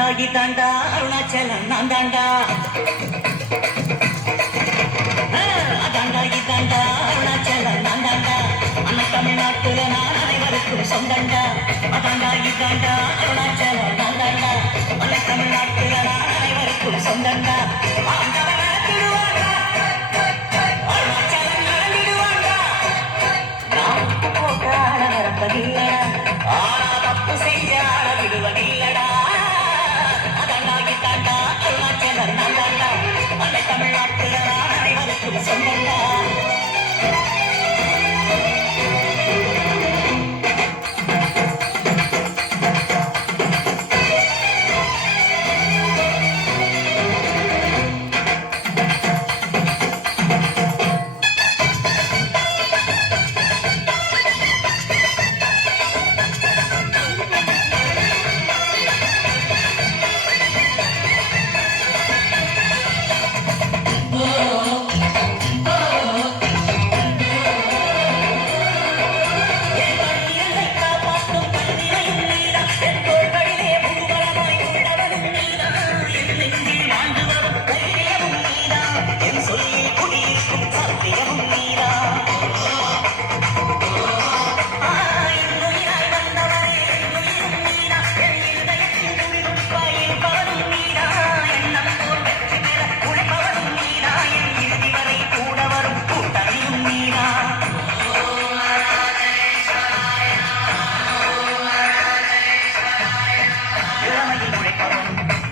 அதாண்டா இதாண்டா அருணாச்சலம் நான் தாண்டா. அதாண்டா இதாண்டா அருணாச்சலம் நான் தாண்டா. அன்னை தமிழ்நாட்டுல நான் அனைவருக்கும் சொந்தண்டா. அதாண்டா இதாண்டா அருணாச்சலம் நான் தாண்டா. அன்னை தமிழ்நாட்டுல நான் அனைவருக்கும் சொந்தண்டா. ஆண்டவன் நடத்திடுவாண்டா, அருணாச்சலம் நடந்திடுவாண்டா. நான் போட்டாட நடப்பதில்லைடா, ஆனா தப்பு செஞ்சாட விடுவதில்லடா. அதாண்டா இதாண்டா அருணாச்சலம் நான் தாண்டா. அன்னை தமிழ்நாட்டுல நான் அனைவருக்கும் சொந்தண்டா.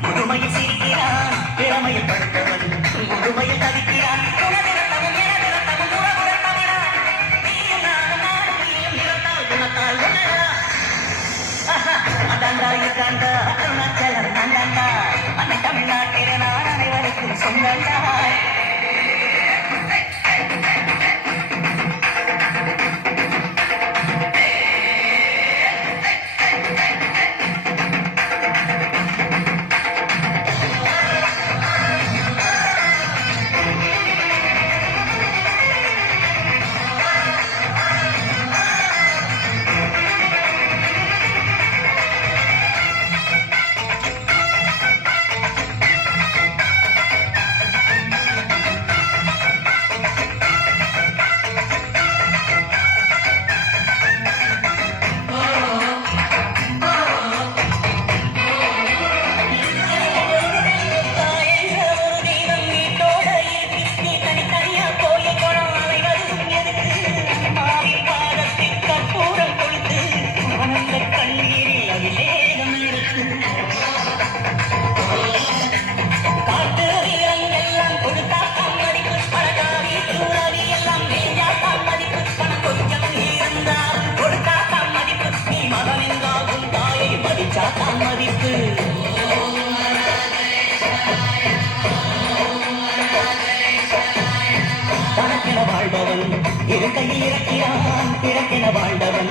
முதுமையில் சிரிக்கிறான், இளமையில் படுத்தவன் முதுமையில் தவிக்கிறான். அதாண்டா இதாண்டா அருணாச்சலம் நான் தாண்டா. அன்னை தமிழ்நாட்டில நான் அனைவருக்கும் சொந்தண்டா. மதிப்பு தனக்கென வாழ்பவன் இரு கையில் இருக்கிறான். பிறக்கென வாழ்ந்தவன்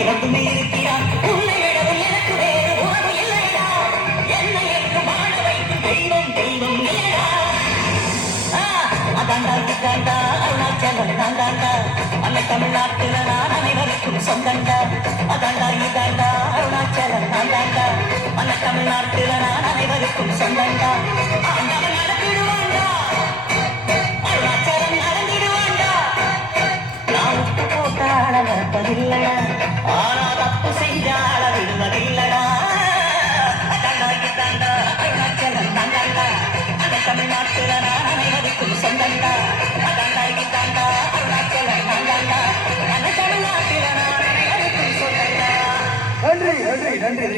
இறந்துமே இருக்கிறான். உன்னை விடவும் எனக்கு வேறு உறவு இல்லைடா. என்னை ஏற்று வாழ வைக்கும் தெய்வம் தெய்வம் இல்லைடா. அதாண்டா இதாண்டா அருணாச்சலம் நான் தாண்டா. அன்னை தமிழ்நாட்டுல நான் அனைவருக்கும் சொந்தண்டா. அதாண்டா இதாண்டா அருணாச்சலம் நான் தாண்டா. அன்னை தமிழ்நாட்டுல நான் அனைவருக்கும் சொந்தண்டா. ஆண்டவன் நடத்திடுவாண்டா, அருணாச்சலம் நடந்திடுவாண்டா. நான் போட்டாட நடப்பதில்லடா, ஆனா தப்பு செஞ்சாட விடுவதில்லடா. அதாண்டா இதாண்டா அருணாச்சலம் நான் தாண்டா. அன்னை தமிழ்நாட்டுல நான் அனைவருக்கும் சொந்தண்டா. அதாண்டா இதாண்டா அருணாச்சலம் நான் தாண்டா. அன்னை தமிழ்நாட்டுல நான் அனைவருக்கும் சொந்தண்டா. நன்றி நன்றி நன்றி.